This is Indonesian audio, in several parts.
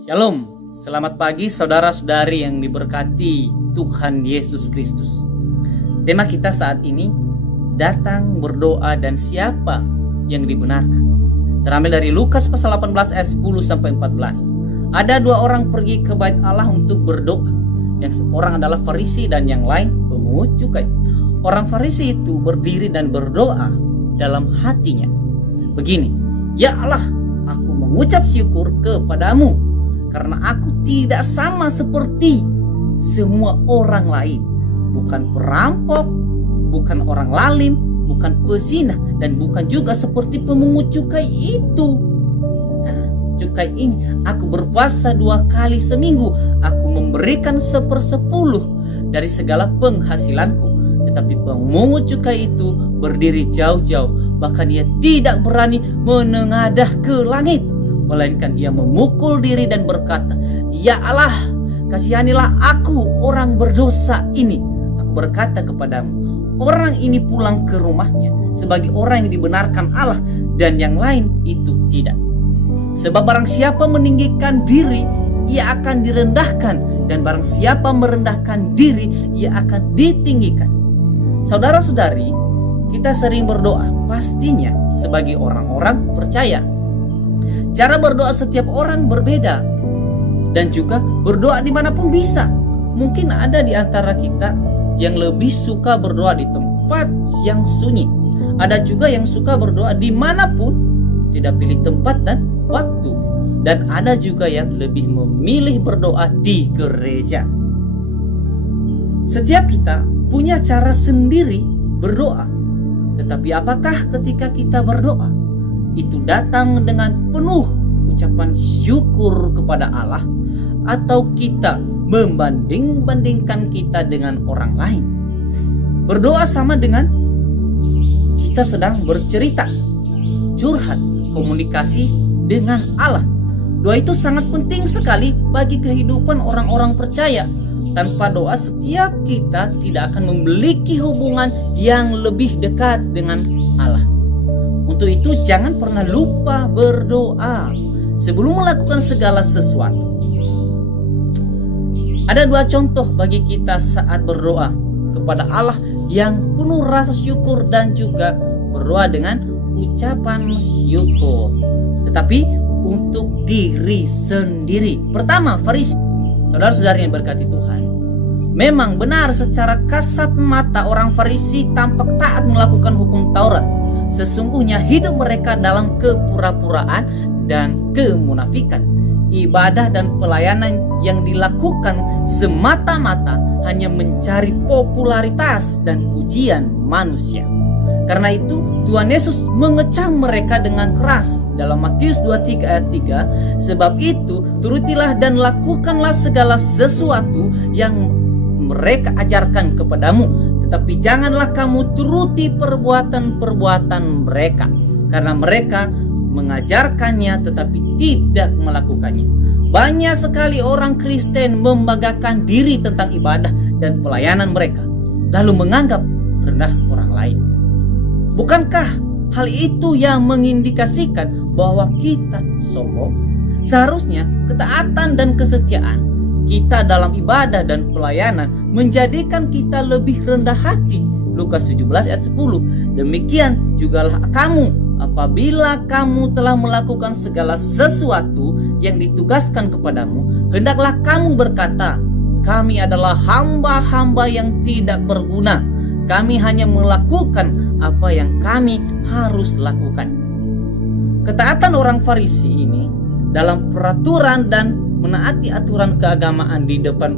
Shalom, selamat pagi saudara-saudari yang diberkati Tuhan Yesus Kristus. Tema kita saat ini, datang berdoa dan siapa yang dibenarkan. Terambil dari Lukas pasal 18 ayat 10 sampai 14. Ada dua orang pergi ke bait Allah untuk berdoa. Yang seorang adalah Farisi dan yang lain pemungut cukai. Orang Farisi itu berdiri dan berdoa dalam hatinya. Begini, ya Allah, aku mengucap syukur kepadamu karena aku tidak sama seperti semua orang lain. Bukan perampok, bukan orang lalim, bukan pezina, dan bukan juga seperti pemungut cukai itu. Cukai ini aku berpuasa 2 kali seminggu. Aku memberikan 1/10 dari segala penghasilanku. Tetapi pemungut cukai itu berdiri jauh-jauh. Bahkan ia tidak berani menengadah ke langit, melainkan ia memukul diri dan berkata, ya Allah, kasihanilah aku orang berdosa ini. Aku berkata kepadamu, orang ini pulang ke rumahnya sebagai orang yang dibenarkan Allah, dan yang lain itu tidak. Sebab barang siapa meninggikan diri, ia akan direndahkan, dan barang siapa merendahkan diri, ia akan ditinggikan. Saudara-saudari, kita sering berdoa, pastinya sebagai orang-orang percaya. Cara berdoa setiap orang berbeda, dan juga berdoa dimanapun bisa. Mungkin ada di antara kita yang lebih suka berdoa di tempat yang sunyi. Ada juga yang suka berdoa dimanapun, tidak pilih tempat dan waktu. Dan ada juga yang lebih memilih berdoa di gereja. Setiap kita punya cara sendiri berdoa. Tetapi apakah ketika kita berdoa itu datang dengan penuh ucapan syukur kepada Allah, atau kita membanding-bandingkan kita dengan orang lain? Berdoa sama dengan kita sedang bercerita, curhat, komunikasi dengan Allah. Doa itu sangat penting sekali bagi kehidupan orang-orang percaya. Tanpa doa, setiap kita tidak akan memiliki hubungan yang lebih dekat dengan Allah. Untuk itu jangan pernah lupa berdoa sebelum melakukan segala sesuatu. Ada 2 contoh bagi kita saat berdoa kepada Allah yang penuh rasa syukur dan juga berdoa dengan ucapan syukur, tetapi untuk diri sendiri. Pertama, Farisi. Saudara-saudari yang berkati Tuhan, memang benar secara kasat mata orang Farisi tampak taat melakukan hukum Taurat. Sesungguhnya hidup mereka dalam kepura-puraan dan kemunafikan. Ibadah dan pelayanan yang dilakukan semata-mata hanya mencari popularitas dan pujian manusia. Karena itu Tuhan Yesus mengecam mereka dengan keras dalam Matius 23 ayat 3. Sebab itu turutilah dan lakukanlah segala sesuatu yang mereka ajarkan kepadamu, tetapi janganlah kamu turuti perbuatan-perbuatan mereka, karena mereka mengajarkannya tetapi tidak melakukannya. Banyak sekali orang Kristen membanggakan diri tentang ibadah dan pelayanan mereka, lalu menganggap rendah orang lain. Bukankah hal itu yang mengindikasikan bahwa kita sombong? Seharusnya ketaatan dan kesetiaan kita dalam ibadah dan pelayanan menjadikan kita lebih rendah hati. Lukas 17 ayat 10. Demikian jugalah kamu, apabila kamu telah melakukan segala sesuatu yang ditugaskan kepadamu, hendaklah kamu berkata, kami adalah hamba-hamba yang tidak berguna. Kami hanya melakukan apa yang kami harus lakukan. Ketaatan orang Farisi ini dalam peraturan dan menaati aturan keagamaan di depan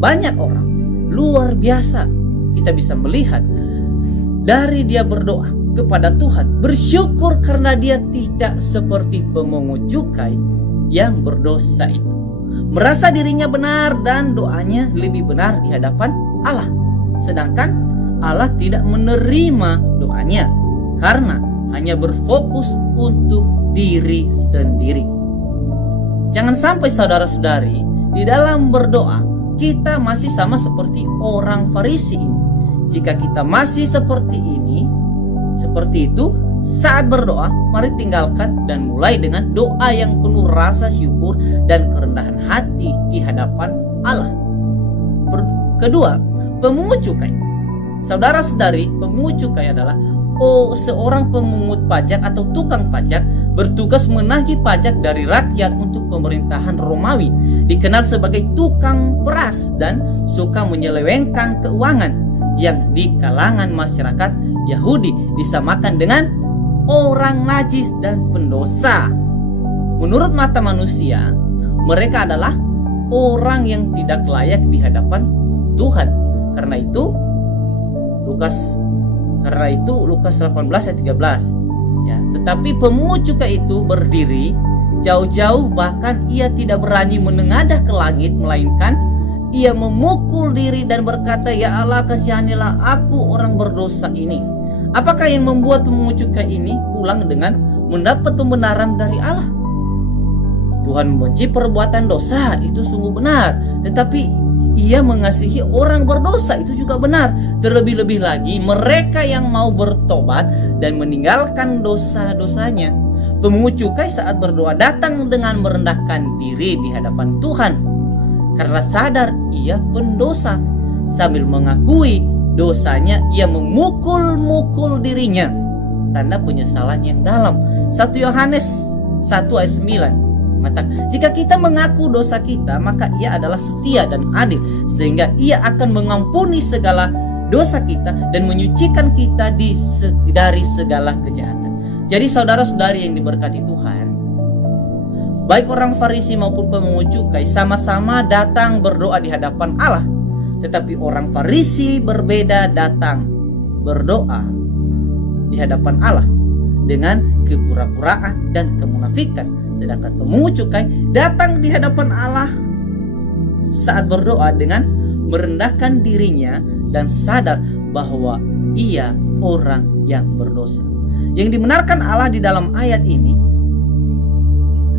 banyak orang luar biasa. Kita bisa melihat dari dia berdoa kepada Tuhan, bersyukur karena dia tidak seperti pemungut cukai yang berdosa itu, merasa dirinya benar dan doanya lebih benar di hadapan Allah, sedangkan Allah tidak menerima doanya karena hanya berfokus untuk diri sendiri. Jangan sampai saudara-saudari di dalam berdoa kita masih sama seperti orang Farisi ini. Jika kita masih seperti itu, saat berdoa, mari tinggalkan dan mulai dengan doa yang penuh rasa syukur dan kerendahan hati di hadapan Allah. Kedua, pemungut cukai. Saudara-saudari, pemungut cukai adalah seorang pemungut pajak atau tukang pajak bertugas menagih pajak dari rakyat untuk pemerintahan Romawi. Dikenal sebagai tukang peras dan suka menyelewengkan keuangan yang di kalangan masyarakat Yahudi disamakan dengan orang najis dan pendosa. Menurut mata manusia, mereka adalah orang yang tidak layak di hadapan Tuhan. Karena itu Lukas 18 ayat 13. Ya, tetapi pemungut cukai itu berdiri jauh-jauh, bahkan ia tidak berani menengadah ke langit, melainkan ia memukul diri dan berkata, "Ya Allah, kasihanilah aku orang berdosa ini." Apakah yang membuat pemungut cukai ini pulang dengan mendapat pembenaran dari Allah? Tuhan membenci perbuatan dosa, itu sungguh benar. Tetapi Ia mengasihi orang berdosa, itu juga benar. Terlebih-lebih lagi mereka yang mau bertobat dan meninggalkan dosa-dosanya. Pemungut cukai saat berdoa datang dengan merendahkan diri di hadapan Tuhan karena sadar ia pendosa. Sambil mengakui dosanya, ia memukul-mukul dirinya, tanda penyesalan yang dalam. 1 Yohanes 1 ayat 9 mengatakan, jika kita mengaku dosa kita, maka Ia adalah setia dan adil, sehingga Ia akan mengampuni segala dosa kita dan menyucikan kita dari segala kejahatan. Jadi saudara-saudari yang diberkati Tuhan, baik orang Farisi maupun pemungut cukai sama-sama datang berdoa di hadapan Allah. Tetapi orang Farisi berbeda, datang berdoa di hadapan Allah dengan kepura-puraan dan kemunafikan. Sedangkan pemungut cukai datang di hadapan Allah saat berdoa dengan merendahkan dirinya dan sadar bahwa ia orang yang berdosa. Yang dibenarkan Allah di dalam ayat ini,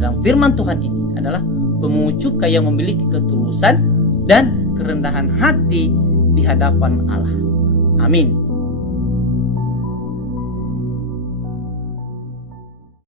dalam firman Tuhan ini, adalah pemungut cukai yang memiliki ketulusan dan kerendahan hati di hadapan Allah. Amin.